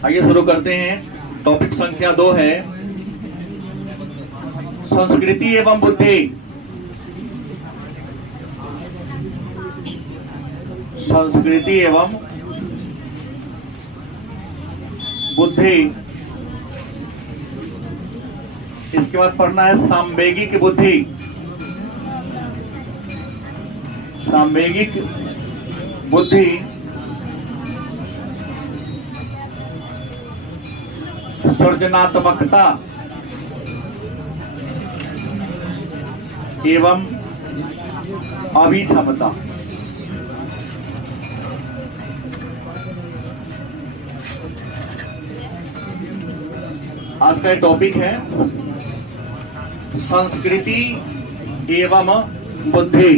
आइए शुरू करते हैं। टॉपिक संख्या 2 है संस्कृति एवं बुद्धि। संस्कृति एवं बुद्धि। इसके बाद पढ़ना है सांवेगिक बुद्धि। सांवेगिक बुद्धि सृजनात्मकता एवं अभिक्षमता। आज का टॉपिक है संस्कृति एवं बुद्धि।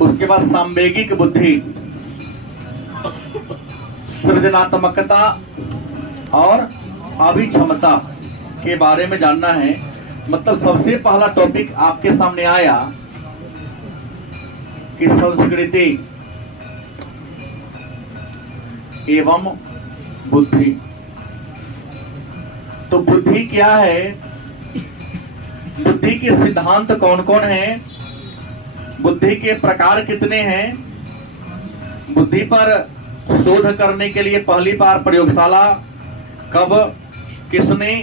उसके बाद सांवेगिक बुद्धि, सृजनात्मकता और अभिक्षमता के बारे में जानना है। मतलब सबसे पहला टॉपिक आपके सामने आया कि संस्कृति एवं बुद्धि। तो बुद्धि क्या है, बुद्धि के सिद्धांत कौन कौन हैं, बुद्धि के प्रकार कितने हैं, बुद्धि पर शोध करने के लिए पहली बार प्रयोगशाला कब, किसने,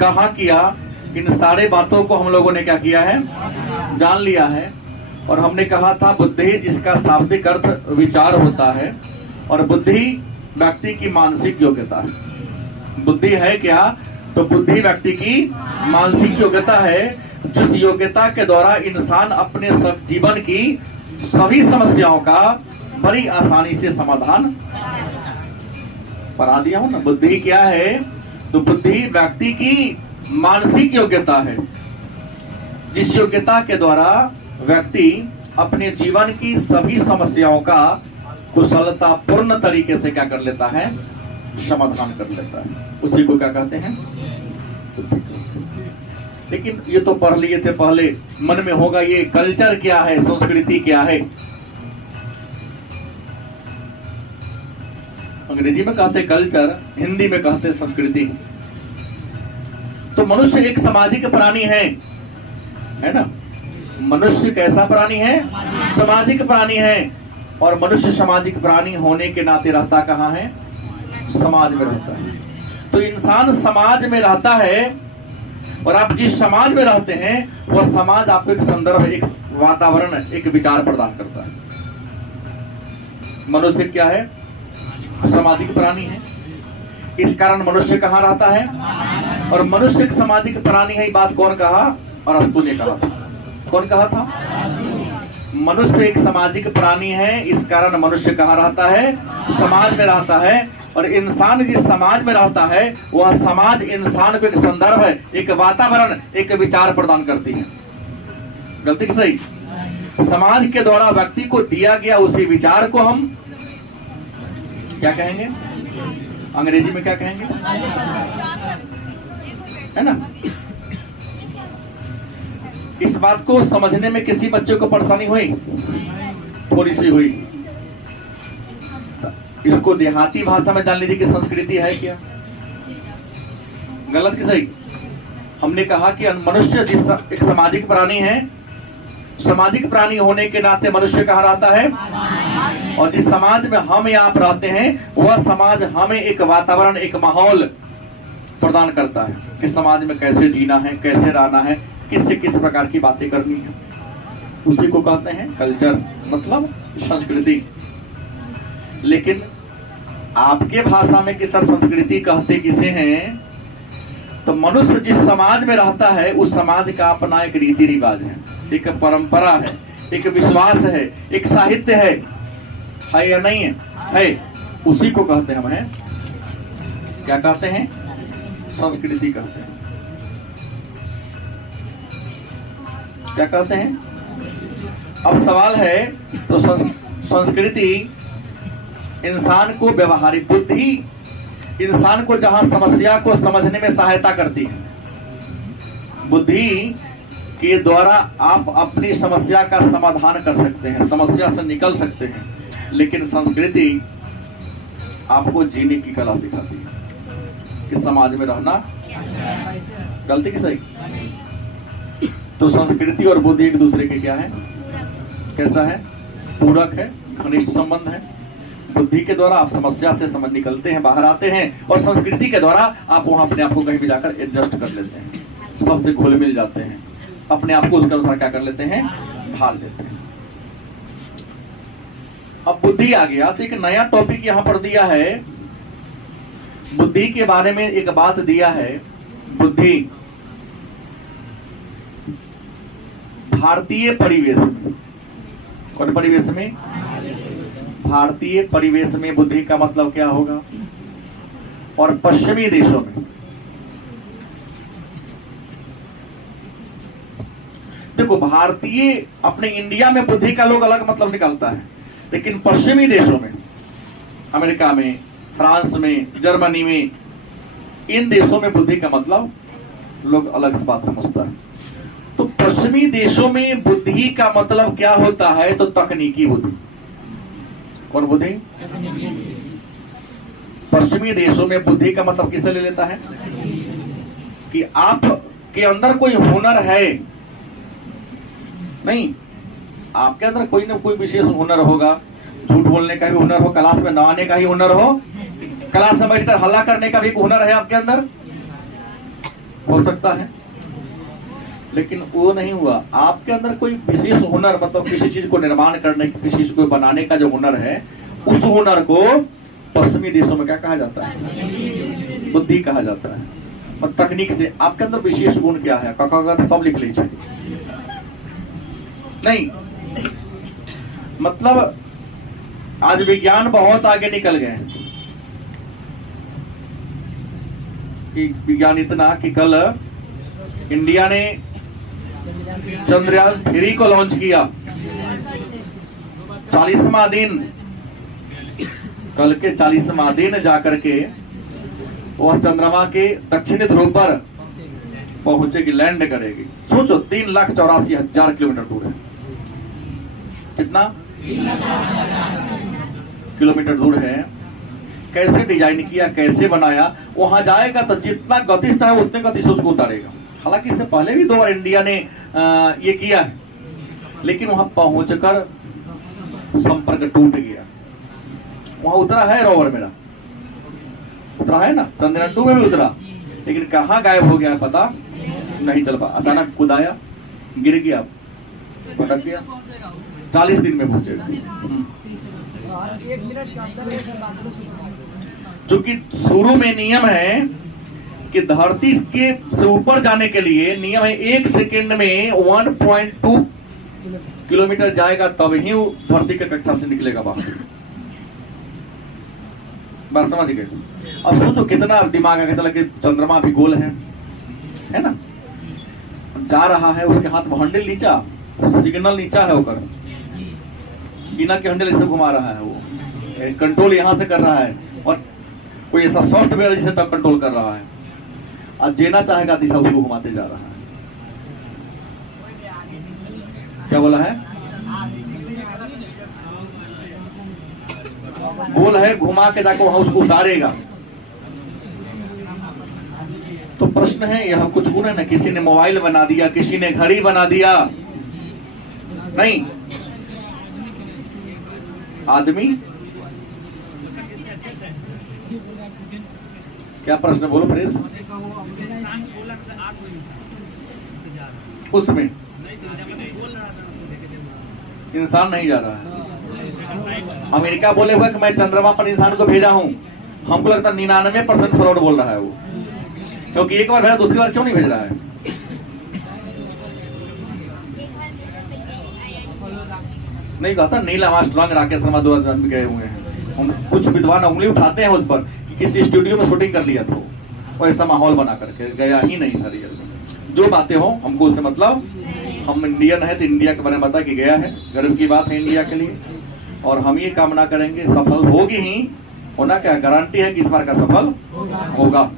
कहाँ किया, इन सारे बातों को हम लोगों ने क्या किया है, जान लिया है। और हमने कहा था बुद्धि जिसका शाब्दिक अर्थ विचार होता है और बुद्धि व्यक्ति की मानसिक योग्यता है। बुद्धि है क्या, तो बुद्धि व्यक्ति की मानसिक योग्यता है, जिस योग्यता के द्वारा इंसान अपने जीवन की सभी समस्याओं का बड़ी आसानी से समाधान पढ़ा दिया हूं ना। बुद्धि क्या है, तो बुद्धि व्यक्ति की मानसिक योग्यता है, जिस योग्यता के द्वारा व्यक्ति अपने जीवन की सभी समस्याओं का कुशलतापूर्ण तरीके से क्या कर लेता है, समाधान कर लेता है। उसी को क्या कहते हैं। लेकिन ये तो पढ़ लिए थे पहले, मन में होगा ये कल्चर क्या है, संस्कृति क्या है। अंग्रेजी में कहते कल्चर, हिंदी में कहते संस्कृति। तो मनुष्य एक सामाजिक प्राणी है ना। मनुष्य कैसा प्राणी है, सामाजिक प्राणी है। और मनुष्य सामाजिक प्राणी होने के नाते रहता कहाँ है, समाज में रहता है। तो इंसान समाज में रहता है और आप जिस समाज में रहते हैं वह समाज आपको एक संदर्भ, एक वातावरण, एक विचार प्रदान करता है। मनुष्य क्या है, सामाजिक प्राणी है। इस कारण मनुष्य कहाँ रहता है, और मनुष्य एक सामाजिक प्राणी है। बात कौन कहा, अरस्तु ने कहा था। कौन कहा था, मनुष्य एक सामाजिक प्राणी है, इस कारण मनुष्य कहाँ रहता है, समाज में रहता है। और इंसान जिस समाज में रहता है वह समाज इंसान को एक संदर्भ है, एक वातावरण, एक विचार प्रदान करती है। गलती की सही, समाज के द्वारा व्यक्ति को दिया गया उसी विचार को हम क्या कहेंगे, अंग्रेजी में क्या कहेंगे, है ना। इस बात को समझने में किसी बच्चे को परेशानी हुई, थोड़ी सी हुई। इसको देहाती भाषा में जान लीजिए कि संस्कृति है क्या, गलत की सही। हमने कहा कि मनुष्य जिस एक सामाजिक प्राणी है, सामाजिक प्राणी होने के नाते मनुष्य कहाँ रहता है, और जिस समाज में हम या आप रहते हैं वह समाज हमें एक वातावरण, एक माहौल प्रदान करता है कि समाज में कैसे जीना है, कैसे रहना है, किससे किस प्रकार की बातें करनी है। उसी को कहते हैं कल्चर, मतलब संस्कृति। लेकिन आपके भाषा में कि सर संस्कृति कहते किसे हैं, तो मनुष्य जिस समाज में रहता है उस समाज का अपना एक रीति रिवाज है, एक परंपरा है, एक विश्वास है, एक साहित्य है या नहीं है, उसी को कहते हैं हम, है क्या कहते हैं, संस्कृति कहते हैं। क्या कहते हैं। अब सवाल है, तो संस्कृति इंसान को व्यवहारिक, बुद्धि इंसान को जहां समस्या को समझने में सहायता करती है। बुद्धि के द्वारा आप अपनी समस्या का समाधान कर सकते हैं, समस्या से निकल सकते हैं। लेकिन संस्कृति आपको जीने की कला सिखाती है कि समाज में रहना गलती की सही। तो संस्कृति और बुद्धि एक दूसरे के क्या है, कैसा है, पूरक है, घनिष्ठ संबंध है। बुद्धि के द्वारा आप समस्या से समझ निकलते हैं, बाहर आते हैं, और संस्कृति के द्वारा आप वहां अपने आप को कहीं भी जाकर एडजस्ट कर लेते हैं, सबसे घुल मिल जाते हैं, अपने आप को उसके अनुसार क्या कर लेते हैं, ढाल लेते हैं। अब बुद्धि आ गया तो एक नया टॉपिक यहां पर दिया है, बुद्धि के बारे में एक बात दिया है। बुद्धि भारतीय परिवेश में, कौन परिवेश में, भारतीय परिवेश में बुद्धि का मतलब क्या होगा, और पश्चिमी देशों में। देखो भारतीय अपने इंडिया में बुद्धि का लोग अलग मतलब निकालता है, लेकिन पश्चिमी देशों में, अमेरिका में, फ्रांस में, जर्मनी में, इन देशों में बुद्धि का मतलब लोग अलग से बात समझता है। तो पश्चिमी देशों में बुद्धि का मतलब क्या होता है, तो तकनीकी बुद्धि। कौन बुद्धि, पश्चिमी देशों में बुद्धि का मतलब किससे ले लेता है कि आप के अंदर कोई हुनर है, नहीं, आपके अंदर कोई ना कोई विशेष हुनर होगा, झूठ बोलने का भी हुनर हो, क्लास में नहाने का ही हुनर हो, क्लास में बैठकर हल्ला करने का भी हुनर है आपके अंदर, हो सकता है, लेकिन वो नहीं हुआ। आपके अंदर कोई विशेष हुनर, मतलब किसी चीज को निर्माण करने, किसी चीज को बनाने का जो हुनर है, उस हुनर को पश्चिमी देशों में क्या कहा जाता है, बुद्धि कहा जाता है। और तकनीक से आपके अंदर विशेष गुण क्या है, काका सब लिख लीजिए, नहीं मतलब आज विज्ञान बहुत आगे निकल गए हैं कि विज्ञान इतना कि कल इंडिया ने चंद्रयान 3 को लॉन्च किया, 40वां दिन, कल के 40वां दिन जाकर के वह चंद्रमा के दक्षिणी ध्रुव पर पहुंचेगी, लैंड करेगी। सोचो 3,84,000 किलोमीटर दूर है, कितना किलोमीटर दूर है। कैसे डिजाइन किया, कैसे बनाया, वहां जाएगा तो जितना गति से है उतने गति से उसको उतारेगा। हालांकि इससे पहले भी 2 बार इंडिया ने ये किया है, लेकिन वहां पहुंचकर संपर्क टूट गया। वहां उतरा है रोवर मेरा, उतरा है ना, चंद्रयान 2 में भी उतरा, लेकिन कहां गायब हो गया पता नहीं चल पाया। अचानक कुदाया, गिर गया, पटक गया, 40 दिन में पहुंचेगा। चूंकि शुरू में नियम है कि धरती के से ऊपर जाने के लिए नियम है 1 सेकेंड में 1.2 किलोमीटर जाएगा, तब ही धरती के कक्षा से निकलेगा बाहर। बात समझ गए? अब सोचो कितना दिमाग है, कहता कि चंद्रमा भी गोल है ना, जा रहा है, उसके हाथ में हैंडल नीचा, सिग्नल नीचा है, होकर बिना के हैंडल इसे घुमा रहा है, वो कंट्रोल यहां से कर रहा है, और कोई ऐसा सॉफ्टवेयर जिसे तब कंट्रोल कर रहा है, और जेना चाहेगा दिशा उसको घुमाते जा रहा है। क्या बोला है, गोल है, घुमा के जाकर वहां उसको उतारेगा। तो प्रश्न है, यह कुछ गुण है ना, किसी ने मोबाइल बना दिया, किसी ने घड़ी बना दिया, नहीं, आदमी। क्या प्रश्न, बोलो फ्रेश। उसमें इंसान नहीं जा रहा है। अमेरिका बोले हुआ कि मैं चंद्रमा पर इंसान को भेजा हूं, हमको लगता 99% फ्रॉड बोल रहा है वो, क्योंकि एक बार भेजा, दूसरी बार क्यों नहीं भेज रहा है। नहीं कहता नील आर्मस्ट्रांग, राकेश शर्मा 2 आदमी गए हुए हैं, कुछ विद्वान उंगली उठाते हैं उस पर कि किसी स्टूडियो में शूटिंग कर लिया तो, और ऐसा माहौल बना करके गया ही नहीं था रियल में। जो बातें हो हमको उससे मतलब, हम इंडियन है तो इंडिया के बारे में बता कि गया है, गर्व की बात है इंडिया के लिए, और हम ये कामना करेंगे सफल होगी ही, होना क्या गारंटी है कि इस बार का सफल होगा।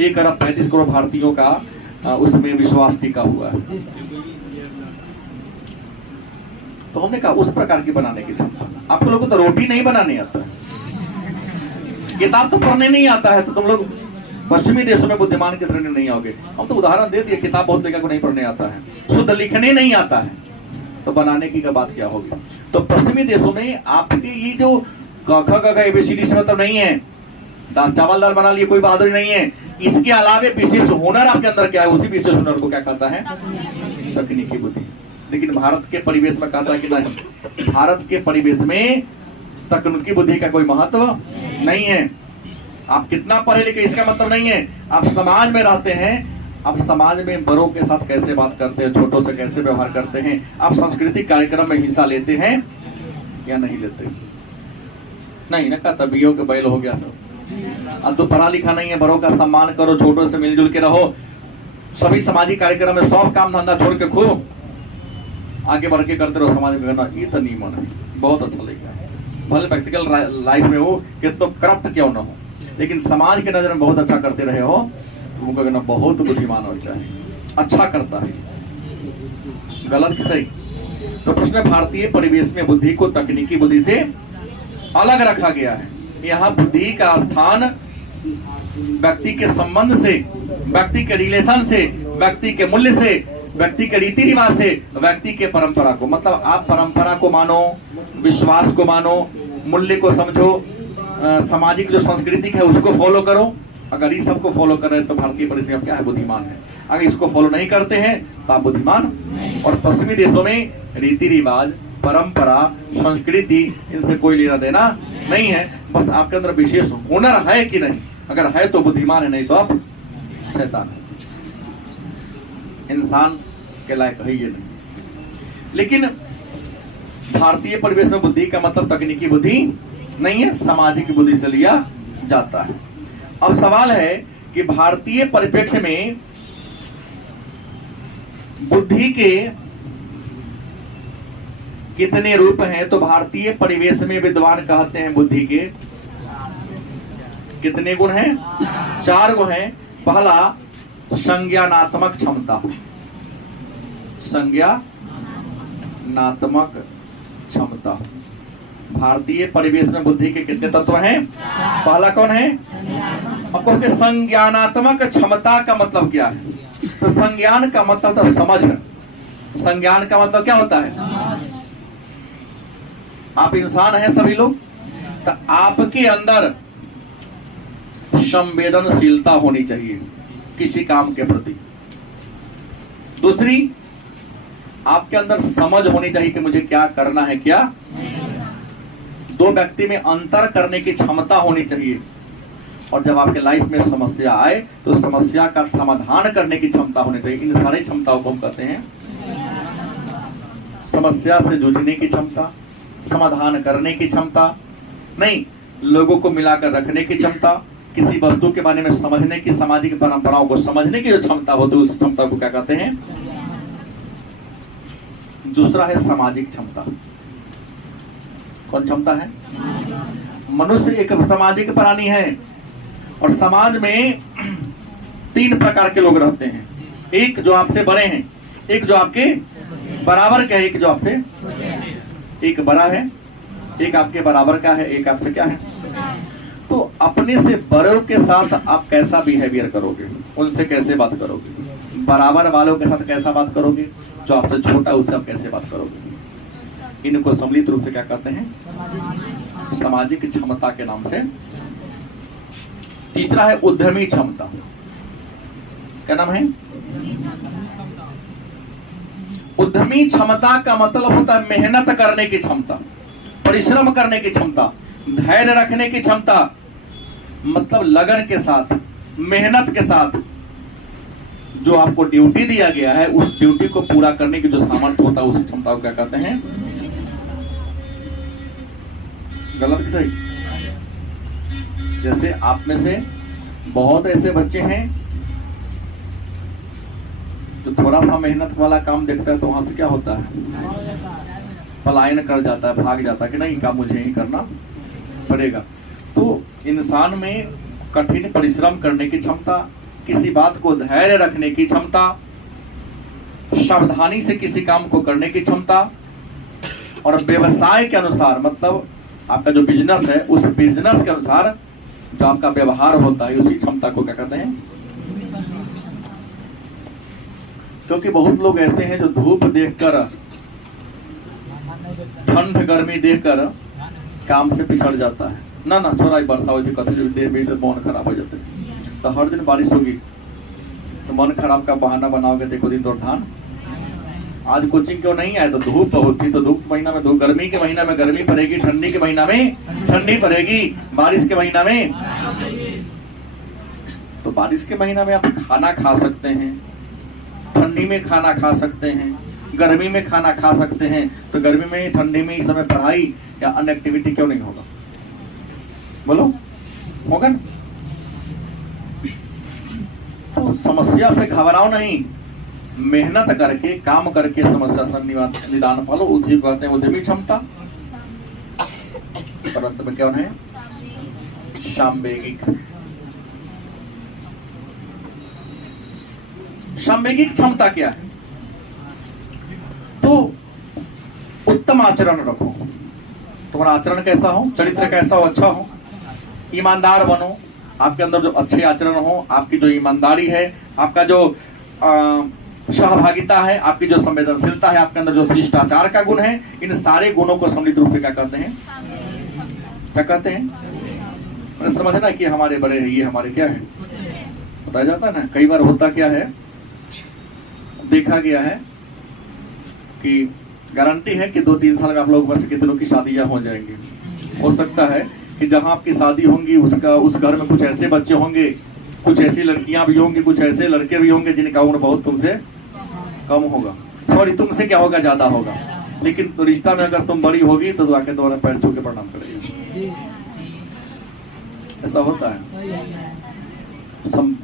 1 अरब 35 करोड़ भारतीयों का उसमें विश्वास टिका हुआ है। तो हमने कहा उस प्रकार की बनाने की क्षमता। आप लोगों को तो रोटी नहीं बनाने आता, किताब तो पढ़ने नहीं आता है तो तुम लोग पश्चिमी देशों में बुद्धिमान की श्रेणी नहीं आओगे। हम तो उदाहरण दे दिए, किताब बहुत लोगों को नहीं पढ़ने आता है, शुद्ध लिखने नहीं आता है, तो बनाने की बात क्या होगी। तो पश्चिमी देशों में आपके ये जो क ख ग एबीसीडी से मतलब नहीं है, दाल चावल दाल बना लिए कोई बहादुरी नहीं है। इसके अलावे विशेष हुनर आपके अंदर क्या है, उसी विशेष हुनर को क्या कहता है, तकनीकी बुद्धि। लेकिन भारत के परिवेश में कहता है कि नहीं, भारत के परिवेश में तकनीकी बुद्धि का कोई महत्व नहीं है। आप कितना पढ़े लिखे इसका मतलब नहीं है। आप समाज में रहते हैं, आप समाज में बड़ों के साथ कैसे बात करते हैं, छोटों से कैसे व्यवहार करते हैं, आप सांस्कृतिक कार्यक्रम में हिस्सा लेते हैं या नहीं लेते। नहीं ना, का तबियों के बैल हो गया सब। अब तो पढ़ा लिखा नहीं है, बड़ों का सम्मान करो, छोटों से मिलजुल के रहो, सभी सामाजिक कार्यक्रम में सब काम धंधा छोड़ के खूब आगे बढ़ के करते रहो, समाज में करना ये तो नहीं मन है, बहुत अच्छा लगेगा। भले प्रैक्टिकल लाइफ में हो कि तो करप्ट क्यों ना हो, लेकिन समाज के नजर में बहुत अच्छा करते रहे हो, तुमको कहना बहुत बुद्धिमान हो चाहिए, अच्छा करता है, गलत कि सही। तो प्रश्न, भारतीय परिवेश में बुद्धि को तकनीकी बुद्धि से अलग रखा गया है। यहाँ बुद्धि का स्थान व्यक्ति के संबंध से, व्यक्ति के रिलेशन से, व्यक्ति के मूल्य से, व्यक्ति के रीति रिवाज से, व्यक्ति के परंपरा को, मतलब आप परंपरा को मानो, विश्वास को मानो, मूल्य को समझो, सामाजिक जो सांस्कृतिक है उसको फॉलो करो। अगर इस सबको फॉलो कर रहे हैं तो भारतीय परिवेश में क्या है, बुद्धिमान है। अगर इसको फॉलो नहीं करते हैं तो आप बुद्धिमान। और पश्चिमी देशों में रीति रिवाज, परंपरा, संस्कृति, इनसे कोई लेना देना नहीं है। बस आपके अंदर विशेष हुनर है कि नहीं, अगर है तो बुद्धिमान है, नहीं तो आप शैतान है, इंसान के लायक है ये नहीं। लेकिन भारतीय परिवेश में बुद्धि का मतलब तकनीकी बुद्धि नहीं है, सामाजिक बुद्धि से लिया जाता है। अब सवाल है कि भारतीय परिप्रेक्ष्य में बुद्धि के कितने रूप हैं। तो भारतीय परिवेश में विद्वान कहते हैं बुद्धि के कितने गुण हैं, 4 गुण हैं। पहला, संज्ञानात्मक क्षमता, संज्ञानात्मक क्षमता। भारतीय परिवेश में बुद्धि के कितने तत्व हैं, पहला कौन है, आपको के संज्ञानात्मक क्षमता का मतलब क्या है। तो संज्ञान का मतलब तो समझ, संज्ञान का मतलब क्या होता है, आप इंसान हैं सभी लोग, तो आपके अंदर संवेदनशीलता होनी चाहिए किसी काम के प्रति। दूसरी, आपके अंदर समझ होनी चाहिए कि मुझे क्या करना है, क्या। 2 व्यक्ति में अंतर करने की क्षमता होनी चाहिए। और जब आपके लाइफ में समस्या आए तो समस्या का समाधान करने की क्षमता होनी चाहिए। इन सारी क्षमताओं को हम कहते हैं समस्या से जूझने की क्षमता, समाधान करने की क्षमता, नहीं लोगों को मिलाकर रखने की क्षमता, किसी वस्तु के बारे में समझने की, सामाजिक परंपराओं को समझने की जो क्षमता होती है उस क्षमता को क्या कहते हैं। दूसरा है सामाजिक क्षमता। कौन क्षमता है, मनुष्य एक सामाजिक प्राणी है और समाज में 3 प्रकार के लोग रहते हैं। एक जो आपसे बड़े हैं, एक जो आपके बराबर के है, एक जो आपसे, एक बड़ा है, एक आपके बराबर का है, एक आपसे क्या है। तो अपने से बड़ों के साथ आप कैसा बिहेवियर करोगे, उनसे कैसे बात करोगे, बराबर वालों के साथ कैसा बात करोगे, जो आपसे छोटा है उससे आप कैसे बात करोगे। इनको सम्मिलित रूप से क्या कहते हैं, सामाजिक क्षमता के नाम से। तीसरा है उद्यमी क्षमता। क्या नाम है, उद्यमी क्षमता का मतलब होता है मेहनत करने की क्षमता, परिश्रम करने की क्षमता, धैर्य रखने की क्षमता, मतलब लगन के साथ, मेहनत के साथ जो आपको ड्यूटी दिया गया है उस ड्यूटी को पूरा करने की जो सामर्थ्य होता है उस क्षमता को क्या कहते हैं। गलत कि सही। जैसे आप में से बहुत ऐसे बच्चे हैं जो थोड़ा सा मेहनत वाला काम देखता है तो वहां से क्या होता है, पलायन कर जाता है, भाग जाता है कि नहीं काम मुझे ही करना पड़ेगा। तो इंसान में कठिन परिश्रम करने की क्षमता, किसी बात को धैर्य रखने की क्षमता, सावधानी से किसी काम को करने की क्षमता, और व्यवसाय के अनुसार, मतलब आपका जो बिजनेस है उस बिजनेस के अनुसार जो आपका व्यवहार होता है उसी क्षमता को क्या कहते हैं। क्योंकि बहुत लोग ऐसे हैं जो धूप देखकर, ठंड गर्मी देखकर काम से पिछड़ जाता है। ना ना छोड़ा वर्षा हो देर मन खराब हो जाते हैं। तो हर दिन बारिश होगी तो मन खराब का बहाना बनाओगे, देखो दिन तो धान। आज कोचिंग क्यों नहीं आए तो धूप होती, तो धूप महीना में धूप, गर्मी के महीना में गर्मी पड़ेगी, ठंडी के महीना में ठंडी पड़ेगी, बारिश के महीना में। तो बारिश के महीना में आप खाना खा सकते हैं, ठंडी में खाना खा सकते हैं, गर्मी में खाना खा सकते हैं। तो गर्मी में ठंडी में इस समय पढ़ाई या अन्य एक्टिविटी क्यों नहीं होगा? बोलो होगा ना? तो समस्या से घबराओ नहीं, मेहनत करके काम करके समस्या से निदान पालो, उसी को कहते हैं उद्यमी क्षमता। परंतु में क्या है? सामवेगिक। सामवेगिक क्षमता क्या है? तो उत्तम आचरण रखो, तुम्हारा आचरण कैसा हो, चरित्र कैसा हो, अच्छा हो, ईमानदार बनो, आपके अंदर जो अच्छे आचरण हो, आपकी जो ईमानदारी है, आपका जो सहभागिता है, आपकी जो संवेदनशीलता है, आपके अंदर जो शिष्टाचार का गुण है, इन सारे गुणों को सम्मिलित रूप से क्या कहते हैं? क्या कहते हैं? समझना कि हमारे बड़े हैं, ये हमारे क्या है बताया जाता है ना। कई बार होता क्या है, देखा गया है कि गारंटी है कि 2-3 साल में आप लोग में से कितनों की शादियां हो जाएंगी। हो सकता है कि जहां आपकी शादी होंगी उस घर में कुछ ऐसे बच्चे होंगे, कुछ ऐसी लड़कियां भी होंगी, कुछ ऐसे लड़के भी होंगे जिनका उम्र बहुत तुमसे कम होगा, सॉरी तुमसे क्या होगा, ज्यादा होगा। लेकिन तो रिश्ता में अगर तुम बड़ी होगी तो आके तुम्हारा पैर छू के प्रणाम करेगी। ऐसा होता है,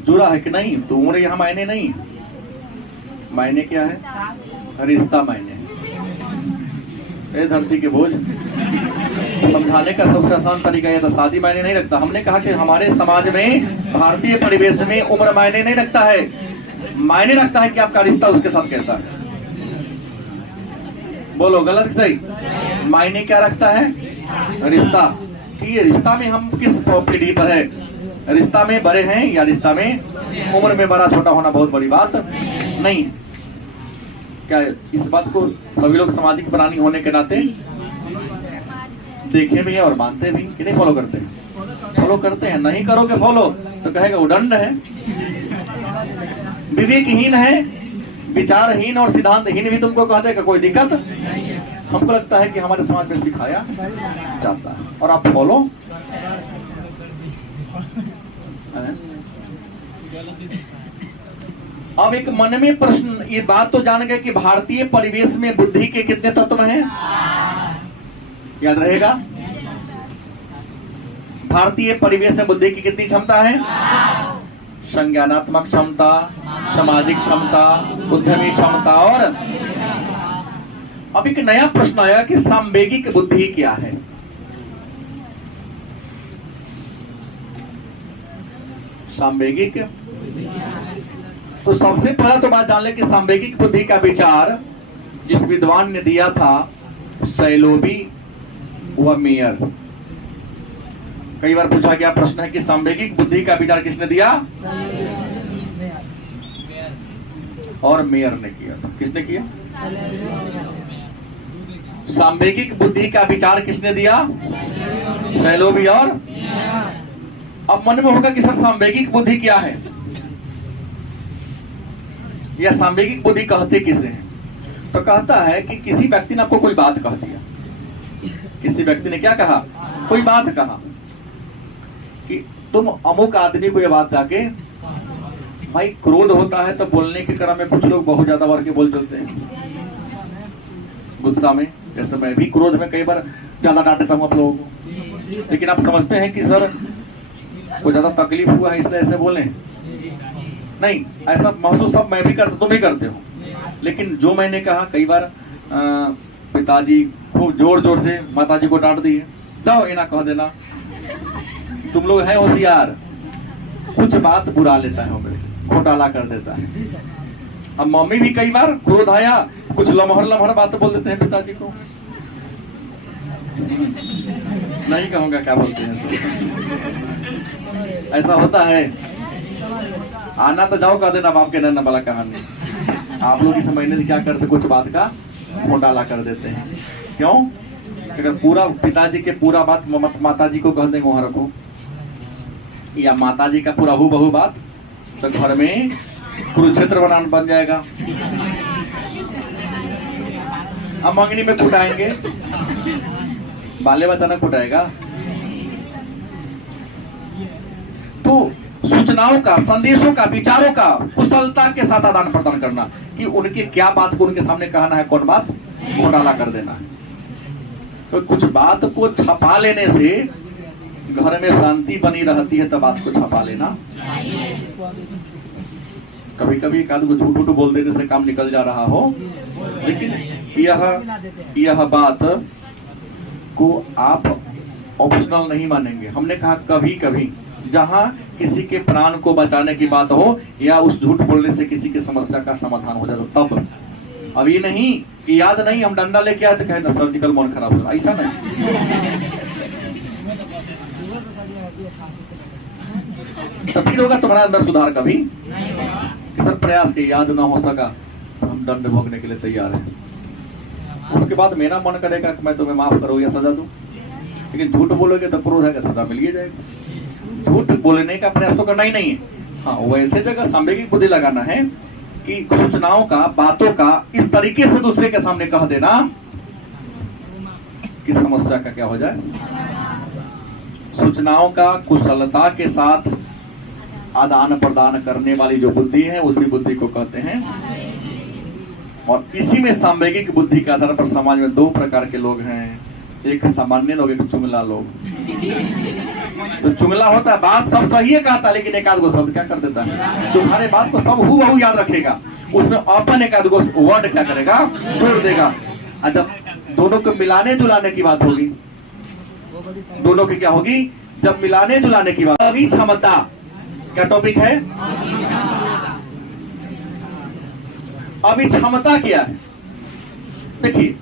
जुड़ा है कि नहीं? तो उम्र यहाँ मायने नहीं, मायने क्या है? रिश्ता मायने है। धरती के बोझ समझाने का सबसे आसान तरीका यह था, शादी मायने नहीं रखता। हमने कहा कि हमारे समाज में, भारतीय परिवेश में उम्र मायने नहीं रखता है, मायने रखता है कि आपका रिश्ता उसके साथ कैसा है। बोलो गलत सही? मायने क्या रखता है? रिश्ता, कि ये रिश्ता में हम किस पीढ़ी पर है, रिश्ता में बड़े हैं या रिश्ता में उम्र में बड़ा छोटा होना बहुत बड़ी बात नहीं। क्या इस बात को सभी लोग सामाजिक प्राणी होने के नाते देखे भी है और मानते भी कि नहीं? फॉलो करते हैं, फॉलो करते हैं। नहीं करोगे फॉलो तो कहेगा वो दंड है, विवेकहीन है, विचारहीन और सिद्धांतहीन भी तुमको कहते हैं, कोई दिक्कत। हमको लगता है कि हमारे समाज में सिखाया जाता है और आप फॉलो। अब एक मन में प्रश्न, ये बात तो जान गए कि भारतीय परिवेश में बुद्धि के कितने तत्व हैं? याद रहेगा, भारतीय परिवेश में बुद्धि की कितनी क्षमता है? संज्ञानात्मक क्षमता, सामाजिक क्षमता, उद्यमी क्षमता। और अब एक नया प्रश्न आया कि सामवेगिक बुद्धि क्या है? सामवेगिक, तो सबसे पहला तो बात जान ले कि सामवेगिक बुद्धि का विचार जिस विद्वान ने दिया था, सैलोबी व मेयर। कई बार पूछा गया प्रश्न है कि सामवेगिक बुद्धि का विचार किसने दिया? और मेयर ने किया। किसने किया? सामवेगिक बुद्धि का विचार किसने दिया? सैलोबी और। अब मन में होगा कि सर सामवेगिक बुद्धि क्या है, या सामवेगिक बुद्धि कहते किसे हैं? तो कहता है कि किसी व्यक्ति ने आपको कोई बात कह दिया, किसी व्यक्ति ने क्या कहा? कोई बात कहा कि तुम अमुक आदमी को यह बात जाके, भाई क्रोध होता है तो बोलने के क्रम में कुछ लोग बहुत ज्यादा वर्ग के बोल चलते हैं गुस्सा में। जैसे मैं भी क्रोध में कई बार ज्यादा डांट देता हूँ आप लोगों को, लेकिन आप समझते हैं कि सर को ज्यादा तकलीफ हुआ है इसलिए ऐसे बोले नहीं, ऐसा महसूस सब मैं भी करता, तुम भी करते हो। लेकिन जो मैंने कहा, कई बार पिताजी खूब जोर जोर से माताजी को डांट दिए, जाओ इना कह देना, तुम लोग हैं होशियार, कुछ बात बुरा लेता है उनमें से, घोटाला कर देता है। अब मम्मी भी कई बार क्रोध आया, कुछ लमहर बात बोल देते हैं पिताजी को, नहीं कहूंगा क्या बोलते हैं ऐसा होता है? आना तो जाओ, कह देना बाप के नन्ना वाला कहानी। आप लोग इस महीने से क्या करते, कुछ बात का घोटाला कर देते हैं। क्यों? अगर पूरा पिताजी के पूरा बात माताजी को कह देंगे वहां रखो, या माताजी का पूरा हूबहू बात, तो घर में कुरुक्षेत्र बनान बन जाएगा। अब मंगनी में कुटाएंगे, बाले बच्चा न कुटाएगा। तो सूचनाओं का, संदेशों का, विचारों का कुशलता के साथ आदान प्रदान करना, कि उनकी क्या बात को उनके सामने कहना है, कौन बात घोटाला कर देना है। तो कुछ बात को छपा लेने से घर में शांति बनी रहती है, तो बात को छपा लेना। कभी कभी एक आध को झूठ झूठ बोल देने से काम निकल जा रहा हो, लेकिन यह बात को आप ऑप्शनल नहीं मानेंगे। हमने कहा कभी कभी जहां किसी के प्राण को बचाने की बात हो, या उस झूठ बोलने से किसी की समस्या का समाधान हो जाए, तब। अब ये नहीं कि याद नहीं हम डंडा लेके आए तो कहे ना सर्जिकल मन खराब हो, ऐसा नहीं। तो फिर होगा तुम्हारा अंदर सुधार कभी सर प्रयास के याद ना हो सका तो हम दंड भोगने के लिए तैयार हैं। उसके बाद मेरा मन करेगा कि मैं तुम्हें माफ करूं या सजा दूं, लेकिन झूठ बोलोगे तो क्रोध है, सजा मिल ही जाएगा। झूठ बोलने का प्रयास तो करना ही नहीं है। हाँ, वैसे जगह सांवेगिक बुद्धि लगाना है कि सूचनाओं का, बातों का इस तरीके से दूसरे के सामने कह देना कि समस्या का क्या हो जाए। सूचनाओं का कुशलता के साथ आदान प्रदान करने वाली जो बुद्धि है, उसी बुद्धि को कहते हैं। और इसी में सांवेगिक बुद्धि के आधार पर समाज में दो प्रकार के लोग हैं, एक सामान्य लोग, एक चुंगला लोग। तो चुंगला होता है, बात सब सही है कहता, लेकिन एक आध गो शब्द क्या कर देता है, तुम्हारे बात को सब हूबहू याद रखेगा, उसमें अपन एक आध गो वर्ड क्या करेगा, जोड़ देगा। और जब दोनों को मिलाने जुलाने की बात होगी, दोनों की क्या होगी, जब मिलाने जुलाने की बात। अभी क्षमता क्या टॉपिक है? अभी क्षमता क्या है? देखिए,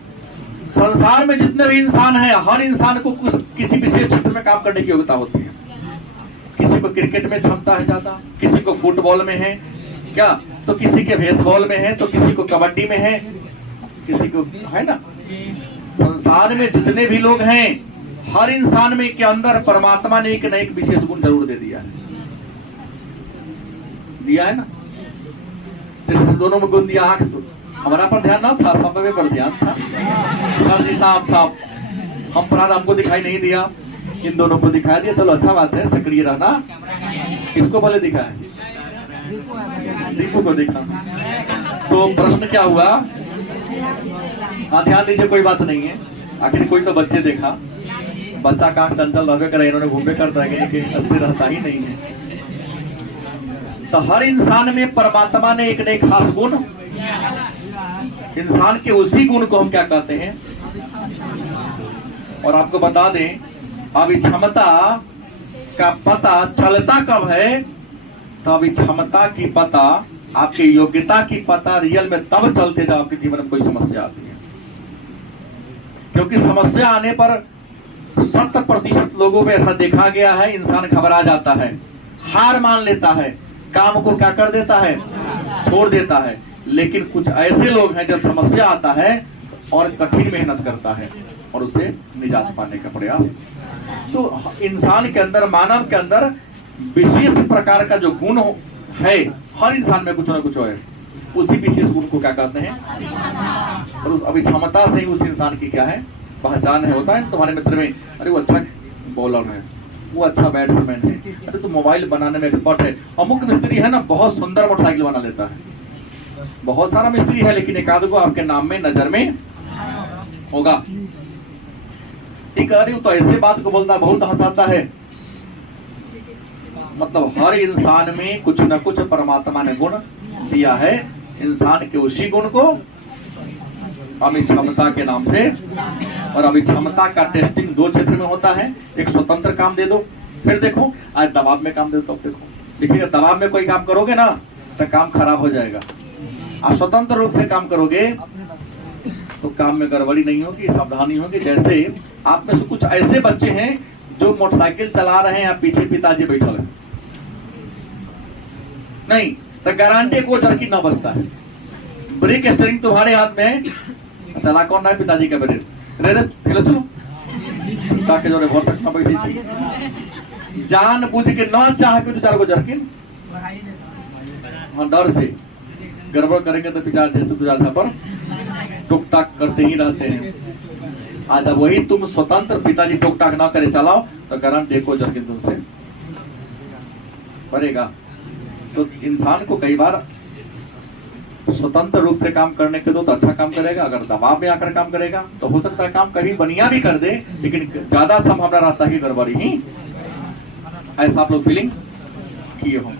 संसार में जितने भी इंसान हैं, हर इंसान को कुछ किसी विशेष क्षेत्र में काम करने की योग्यता होती है। किसी को क्रिकेट में क्षमता है ज्यादा, किसी को फुटबॉल में है क्या, तो किसी के बेसबॉल में है, तो किसी को कबड्डी में है, किसी को है ना। संसार में जितने भी लोग हैं, हर इंसान में के अंदर परमात्मा ने एक न एक विशेष गुण जरूर दे दिया है ना। जैसे दोनों में गुण दिया, आंख तो हमारा पर ध्यान ना था, सब पर ध्यान था। सर जी साहब हम प्राण हमको दिखाई नहीं दिया, इन दोनों को दिखा दिया, चलो अच्छा बात है, सक्रिय रहना। किसको बोले दिखाए? दीपू को दिखा। तो प्रश्न क्या हुआ? हाँ, ध्यान दीजिए, कोई बात नहीं है। आखिर कोई तो बच्चे देखा, बच्चा का चंचल रहबे करे, इन्होंने घूमे करता है कि अस्थिर रहता ही नहीं है। तो हर इंसान में परमात्मा ने एक न एक खास गुण, इंसान के उसी गुण को हम क्या कहते हैं। और आपको बता दें, अभी क्षमता का पता चलता कब है, तो अभी क्षमता की पता, आपकी योग्यता की पता रियल में तब चलते जब आपके जीवन में कोई समस्या आती है। क्योंकि समस्या आने पर 70% लोगों में ऐसा देखा गया है, इंसान घबरा जाता है, हार मान लेता है, काम को क्या कर देता है, छोड़ देता है। लेकिन कुछ ऐसे लोग हैं जब समस्या आता है और कठिन मेहनत करता है और उसे निजात पाने का प्रयास। तो इंसान के अंदर, मानव के अंदर विशेष प्रकार का जो गुण है, हर इंसान में कुछ ना कुछ है, उसी विशेष गुण को क्या कहते हैं। और उस अभी क्षमता से ही उस इंसान की क्या है, पहचान है। होता है तुम्हारे मित्र में, अरे वो अच्छा बॉलर है, वो अच्छा बैट्समैन है, अरे तो मोबाइल बनाने में एक्सपर्ट है। अमुक मिस्त्री है ना, बहुत सुंदर मोटरसाइकिल बना लेता है। बहुत सारा मिस्त्री है, लेकिन एक आध को आपके नाम में, नजर में होगा। अरे तो ऐसे बात को बोलता, बहुत हंसाता है। मतलब हर इंसान में कुछ न कुछ परमात्मा ने गुण दिया है। इंसान के उसी गुण को अमित क्षमता के नाम से, और अमित क्षमता का टेस्टिंग दो क्षेत्र में होता है। एक स्वतंत्र काम दे दो, फिर देखो आज दबाव में काम दे दो, तब देखो। देखिए, दबाव में कोई काम करोगे ना तो काम खराब हो जाएगा। आप स्वतंत्र रूप से काम करोगे तो काम में गड़बड़ी नहीं होगी, सावधानी होगी। जैसे आप में से कुछ ऐसे बच्चे हैं जो मोटरसाइकिल चला रहे हैं, पीछे पिताजी बैठल है, नहीं, तो गारंटी को जर्किन ना बचता है। ब्रेक स्टीयरिंग तुम्हारे हाथ में है, चला कौन रहा है? पिताजी का ब्रेक। रे चलो चलो ताकि जोरे बहुत तक ना बैठी थी। जान बुझ के ना चाह के 2-4 को जर्किन, हाँ डर से गड़बड़ करेंगे तो पिताजी जैसे 2-4 पर टुक टाक करते ही रहते हैं। आज वही तुम स्वतंत्र पिताजी टोक टाक ना करे चलाओ तो गारंटी को जर्किन तुमसे पड़ेगा। तो इंसान को कई बार स्वतंत्र रूप से काम करने के दो तो अच्छा काम करेगा। अगर दबाव में आकर काम करेगा तो हो सकता है काम कभी बढ़िया भी कर दे, लेकिन ज्यादा संभावना रहता है गड़बड़ी ही। ऐसा आप लोग फीलिंग किए हो।